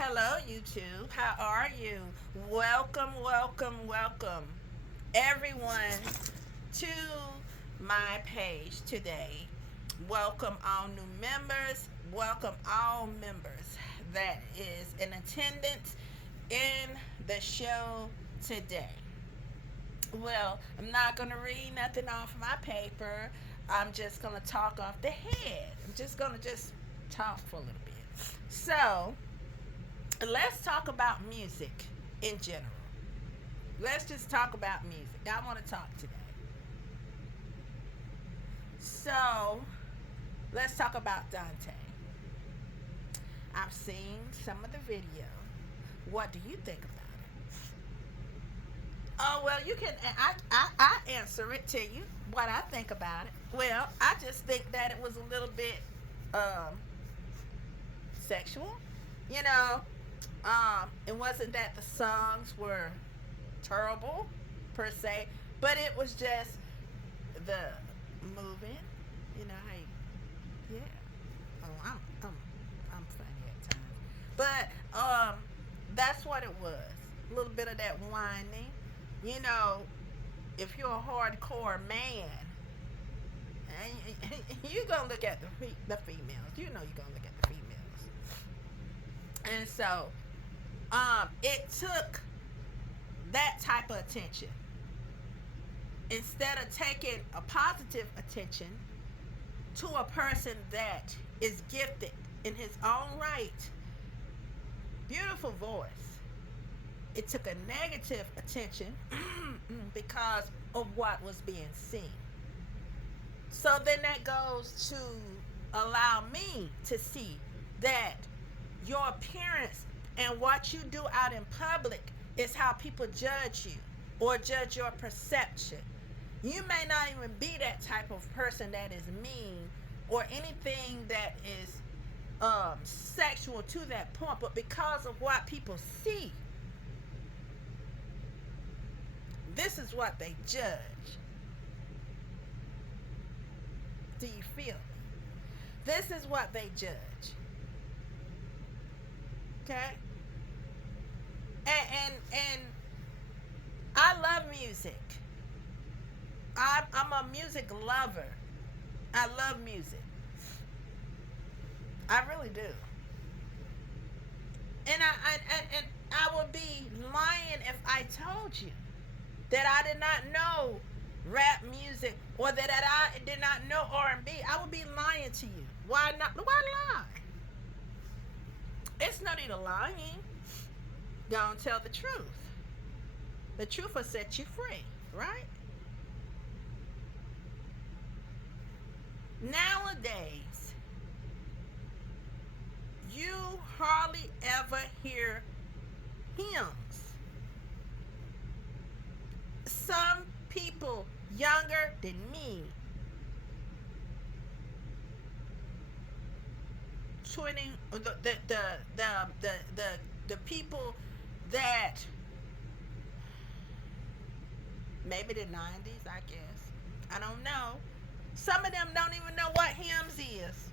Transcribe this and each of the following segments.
Hello, YouTube. How are you? Welcome, welcome, welcome, everyone, to my page today. Welcome all new members. Welcome all members that is in attendance in the show today. Well, I'm not going to read nothing off my paper. I'm just going to talk off the head. I'm just going to just talk for a little bit. So, let's talk about music in general. Let's just talk about music. I want to talk today. So, let's talk about Donte. I've seen some of the video. What do you think about it? Oh, well, you can, I answer it to you, what I think about it. Well, I just think that it was a little bit um, sexual. You know, it wasn't that the songs were terrible per se, but it was just the moving. You know how you, yeah. Oh, I'm funny at times, but that's what it was. A little bit of that whining. You know, if you're a hardcore man, you're gonna look at the females. You know, you're gonna look at the females, and so it took that type of attention instead of taking a positive attention to a person that is gifted in his own right, beautiful voice. It took a negative attention because of what was being seen. So then that goes to allow me to see that your appearance and what you do out in public is how people judge you or judge your perception. You may not even be that type of person that is mean or anything that is sexual to that point, but because of what people see, this is what they judge. Do you feel me? This is what they judge. Okay? And I love music. I'm a music lover. I love music. I really do. And I would be lying if I told you that I did not know rap music or that I did not know R&B. I would be lying to you. Why not? Why lie? It's no need of lying. Don't tell the truth. The truth will set you free, right? Nowadays, you hardly ever hear hymns. Some people younger than me, 20, the people that maybe the 90s, I guess. I don't know. Some of them don't even know what hymns is.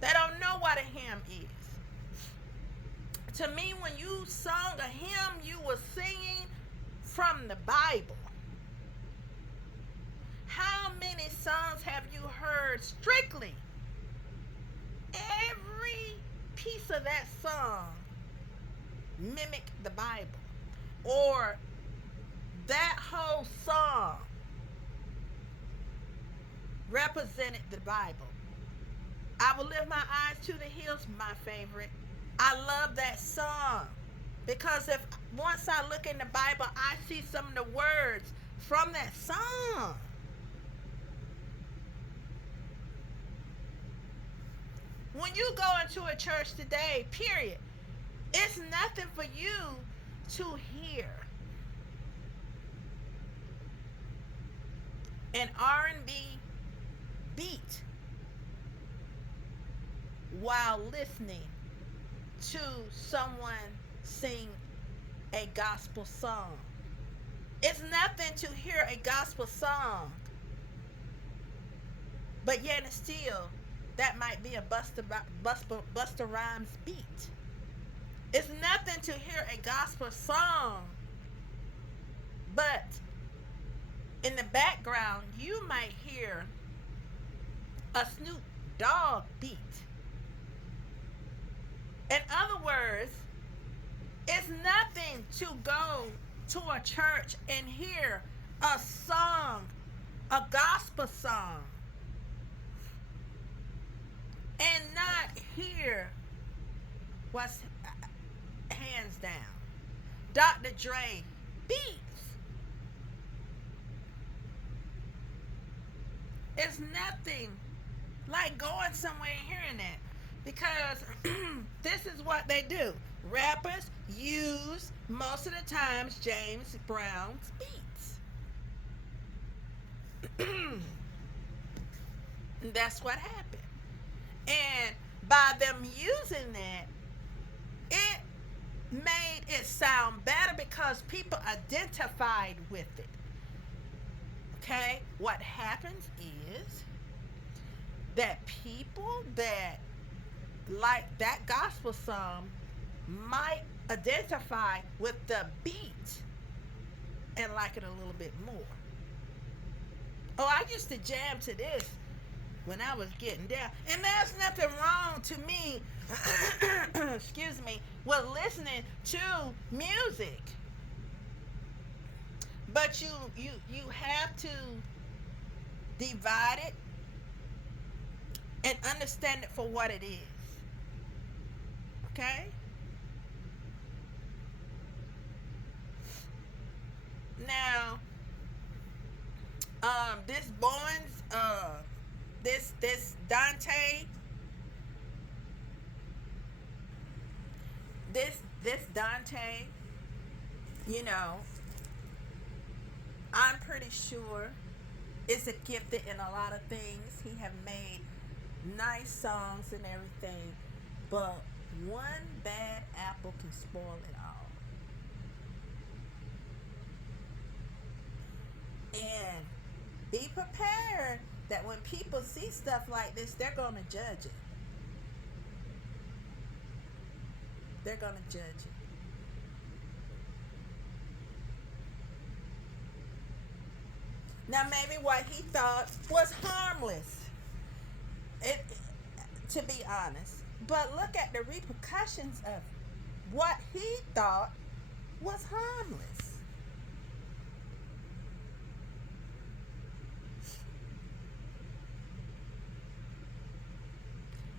They don't know what a hymn is. To me, when you sung a hymn, you were singing from the Bible. How many songs have you heard strictly? Every piece of that song mimicked the Bible, or that whole song represented the Bible. I will lift my eyes to the hills, my favorite. I love that song because if once I look in the Bible, I see some of the words from that song. When you go into a church today, period, it's nothing for you to hear an R&B beat while listening to someone sing a gospel song. It's nothing to hear a gospel song, but yet and still, that might be a Busta Rhymes beat. It's nothing begin to hear a gospel song, but in the background you might hear a Snoop Dogg beat. In other words, it's nothing to go to a church and hear a song, a gospel song, and not hear what's hands down Dr. Dre beats. It's nothing like going somewhere and hearing that, because this is what they do. Rappers use most of the times James Brown's beats. And that's what happened. And by them using that, it made it sound better because people identified with it. Okay? What happens is that people that like that gospel song might identify with the beat and like it a little bit more. Oh, I used to jam to this when I was getting down. And there's nothing wrong to me, excuse me, with listening to music. But you have to divide it and understand it for what it is. Okay? Now, this Bowens, this Donte, this Donte, you know, I'm pretty sure is a gifted in a lot of things. He have made nice songs and everything, but one bad apple can spoil it all. And be prepared that when people see stuff like this, they're going to judge it. They're going to judge it. Now, maybe what he thought was harmless, it, to be honest. But look at the repercussions of what he thought was harmless.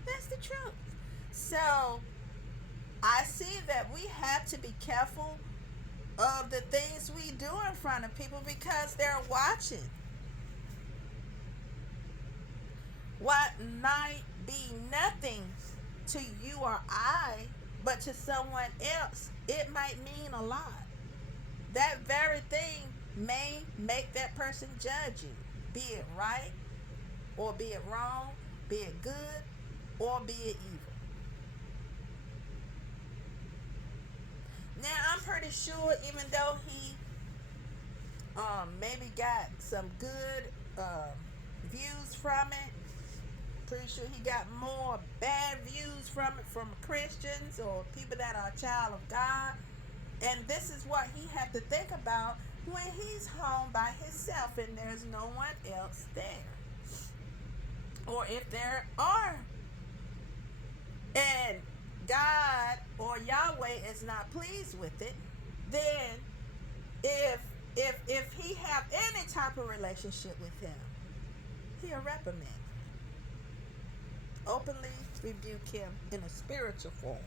That's the truth. So, I see that we have to be careful of the things we do in front of people because they're watching. What might be nothing to you or I, but to someone else, it might mean a lot. That very thing may make that person judge you, be it right or be it wrong, be it good or be it evil. Now, I'm pretty sure even though he maybe got some good views from it, pretty sure he got more bad views from it from Christians or people that are a child of God. And this is what he had to think about when he's home by himself and there's no one else there. Or if there are, and God or Yahweh is not pleased with it, then if he have any type of relationship with him, he'll reprimand, openly rebuke him in a spiritual form.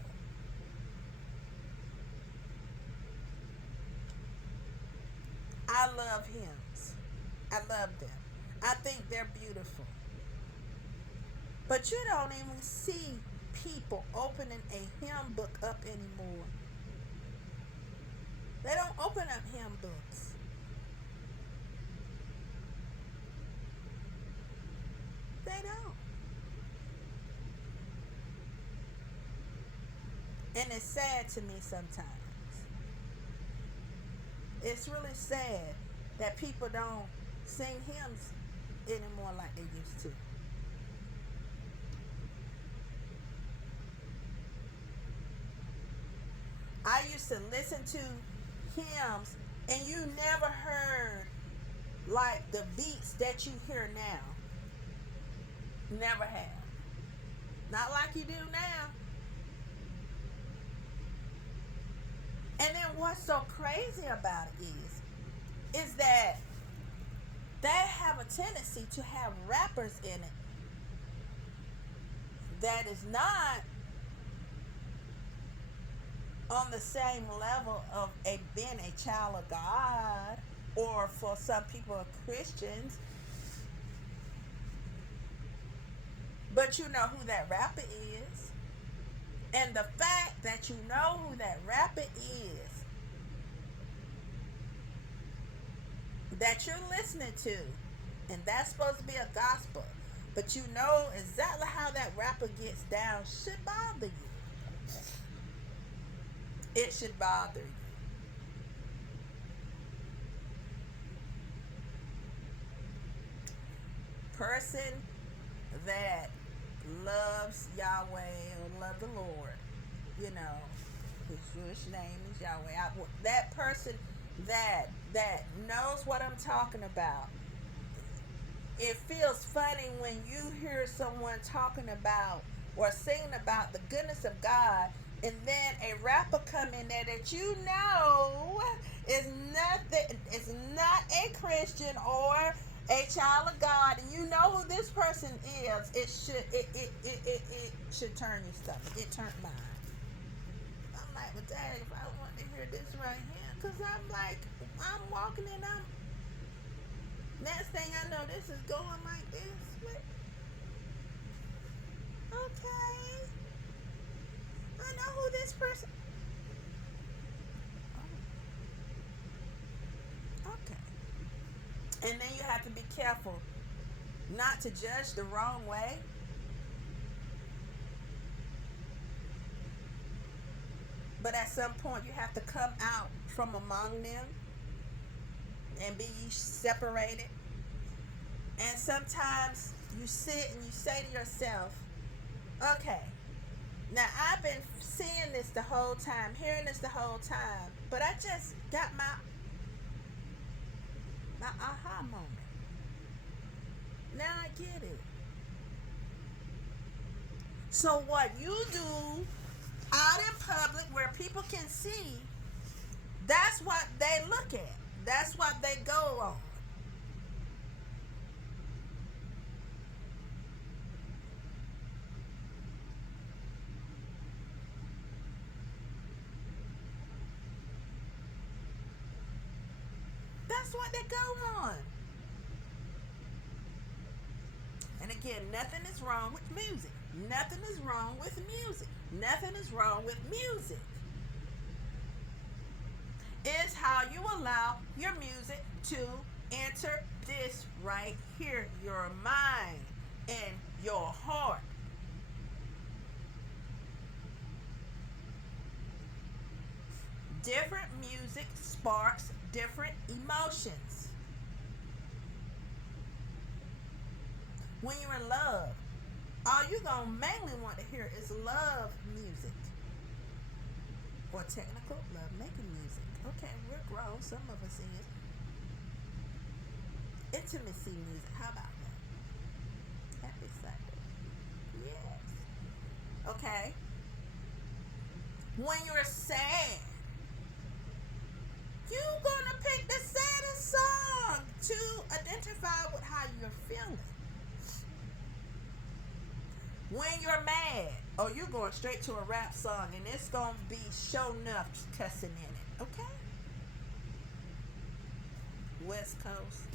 I love hymns. I love them. I think they're beautiful. But you don't even see people opening a hymn book up anymore. They don't open up hymn books. They don't. And it's sad to me sometimes. It's really sad that people don't sing hymns anymore like they used to. I used to listen to hymns, and you never heard like the beats that you hear now. Never have. Not like you do now. And then what's so crazy about it is that they have a tendency to have rappers in it that is not on the same level of being a child of God, or for some people Christians. But you know who that rapper is. And the fact that you know who that rapper is, that you're listening to, and that's supposed to be a gospel, but you know exactly how that rapper gets down, should bother you. It should bother you. Person that loves Yahweh or love the Lord, you know, his Jewish name is Yahweh. That person that knows what I'm talking about. It feels funny when you hear someone talking about or singing about the goodness of God, and then a rapper come in there that you know is nothing, is not a Christian or a child of God, and you know who this person is. It should turn your stomach. It turned mine. I'm like, well, dang, if I want to hear this right here, because I'm like, I'm walking and I'm, next thing I know, this is going like this. Okay, I know who this person. Oh, okay, and then you have to be careful not to judge the wrong way. But at some point, you have to come out from among them and be separated. And sometimes you sit and you say to yourself, okay, now I've been seeing this the whole time, hearing this the whole time, but I just got my aha moment. Now I get it. So what you do out in public where people can see, that's what they look at. That's what they go on. That's what they go on. And again, nothing is wrong with music. Nothing is wrong with music. Nothing is wrong with music. It's how you allow your music to enter this right here, your mind and your heart. Different music sparks different emotions. When you're in love, all you're going to mainly want to hear is love music or technical love making music. Okay, we're grown, some of us is. Intimacy music, how about that? Happy Sunday. Yes. Okay. When you're sad, you're going to pick the saddest song to identify with how you're feeling. When you're mad, oh, you're going straight to a rap song, and it's going to be show enough cussing in it. Okay? West Coast,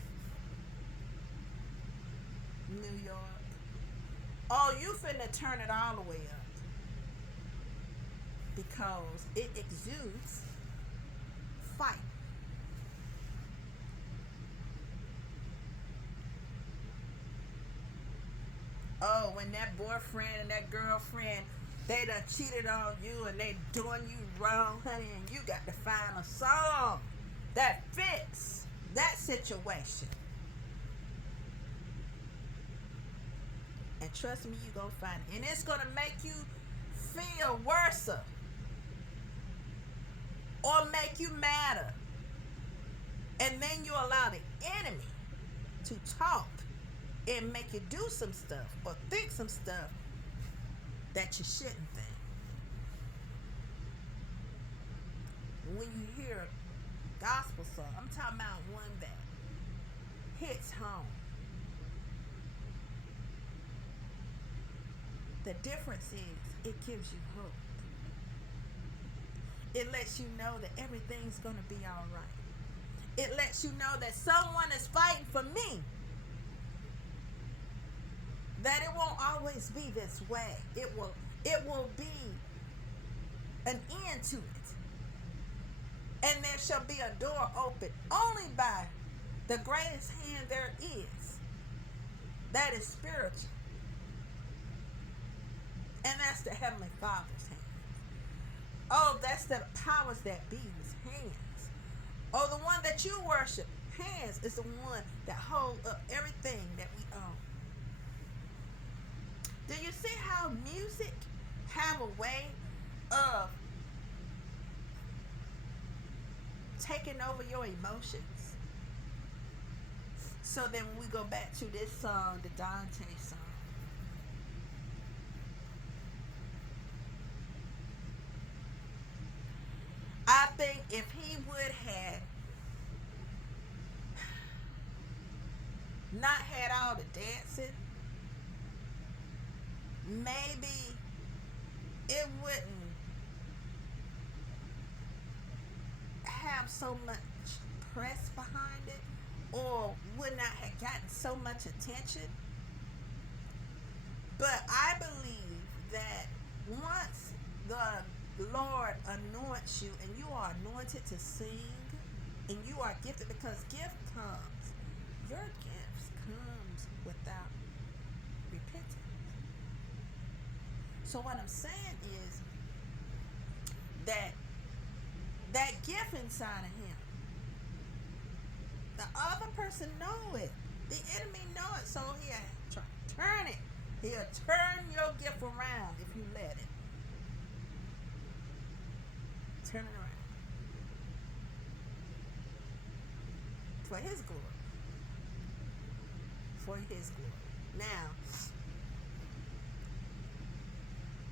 New York. Oh, you finna turn it all the way up because it exudes fight. Oh, when that boyfriend and that girlfriend, they done cheated on you and they doing you wrong, honey, and you got to find a song that fits that situation. And trust me, you're going to find it. And it's going to make you feel worse. or make you madder. And then you allow the enemy to talk and make you do some stuff or think some stuff that you shouldn't think. When you hear a gospel song, I'm talking about one that hits home. The difference is it gives you hope. It lets you know that everything's going to be all right. It lets you know that someone is fighting for me. That it won't always be this way. It will be an end to it. And there shall be a door open only by the greatest hand there is. That is spiritual. And that's the Heavenly Father's hand. Oh, that's the powers that be's hands. Oh, the one that you worship, hands, is the one that holds up everything that we own. Do you see how music have a way of taking over your emotions? So then we go back to this song, the Donte song. I think if he would have not had all the dancing, maybe it wouldn't have so much press behind it, or would not have gotten so much attention. But I believe that once the Lord anoints you and you are anointed to sing and you are gifted, because your gifts comes without repentance. So what I'm saying is that gift inside of him, the other person know it. The enemy know it, so he'll try to turn it. He'll turn your gift around if you let it. Turn it around. For his glory. For his glory. Now,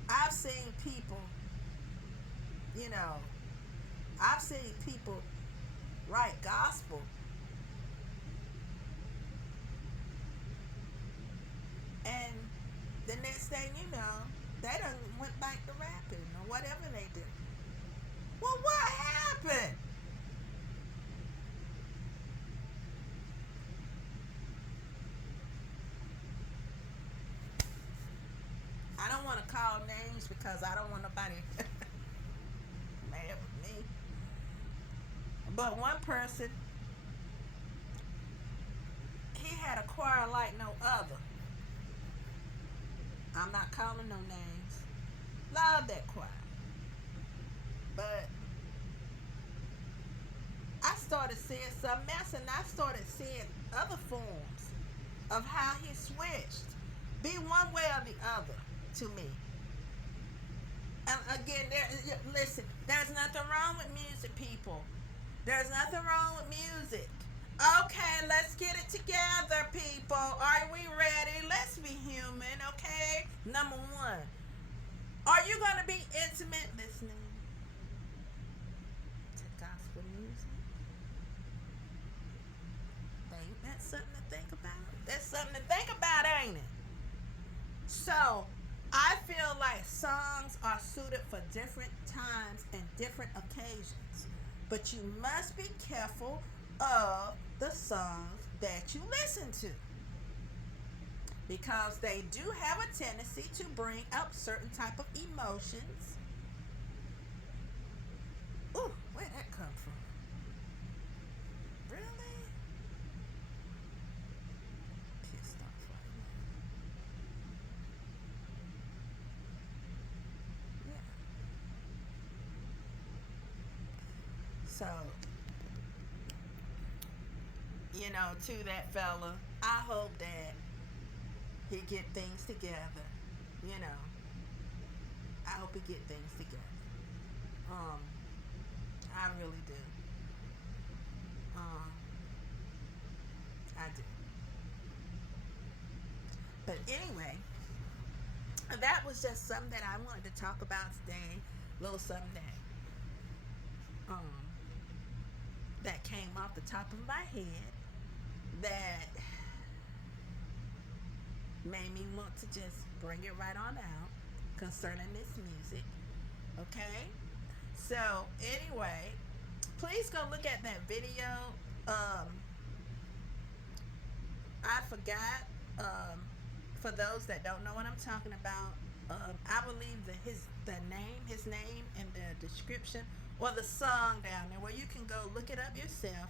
I've seen people, I've seen people write gospel and the next thing you know, they done went back to rapping or whatever they do. Well, what happened? I don't want to call names because I don't want nobody mad with me. But one person, he had a choir like no other. I'm not calling no names. Love that choir. But I started seeing something else, and I started seeing other forms of how he switched. Be one way or the other to me. And again, listen, there's nothing wrong with music, people. There's nothing wrong with music. Okay, let's get it together, people. Are we ready? Let's be human, okay? Number one, are you going to be intimate listening to gospel music? Ain't that something to think about? That's something to think about, ain't it? So, I feel like songs are suited for different times and different occasions. But you must be careful of the songs that you listen to, because they do have a tendency to bring up certain type of emotions. Ooh, where'd that come from? Really? Pissed off right now. Yeah. So, to that fella, I hope that he get things together. I hope he get things together. I really do. Um, I do. But anyway, that was just something that I wanted to talk about today. A little something um, that came off the top of my head that made me want to just bring it right on out concerning this music. Okay? So, anyway, please go look at that video. Um, I forgot. For those that don't know what I'm talking about, I will leave his name, in the description or the song down there where you can go look it up yourself,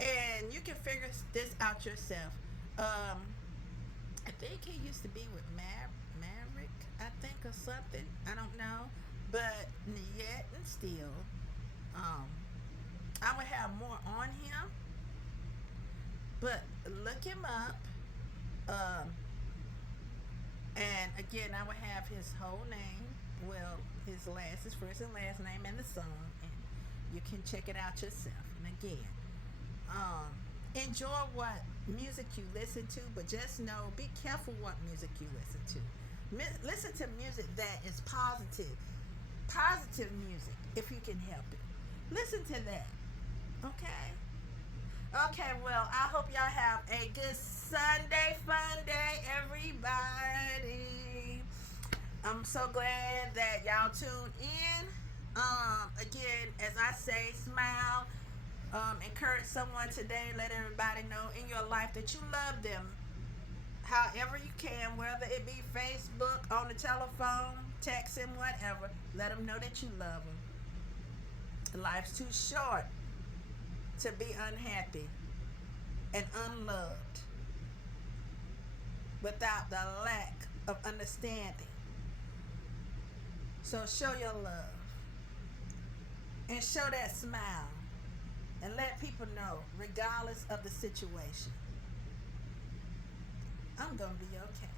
and you can figure this out yourself. Um, I think he used to be with Maverick, I think, or something. I don't know, but yet and still, um, I would have more on him. But look him up. Um, and again, I would have his whole name. Well, his first and last name, and the song, and you can check it out yourself. And again, um, enjoy what music you listen to, but just know, be careful what music you listen to. Listen to music that is positive music, if you can help it. Listen to that. Okay. Okay, well, I hope y'all have a good Sunday, fun day, everybody. I'm so glad that y'all tuned in. Again, as I say, smile. Encourage someone today. Let everybody know in your life that you love them. However you can, whether it be Facebook, on the telephone, texting, whatever. Let them know that you love them. Life's too short to be unhappy and unloved without the lack of understanding. So show your love and show that smile and let people know, regardless of the situation, I'm gonna be okay.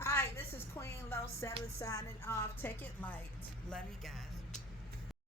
All right, this is Queen Low 7 signing off. Take it light. Love you guys.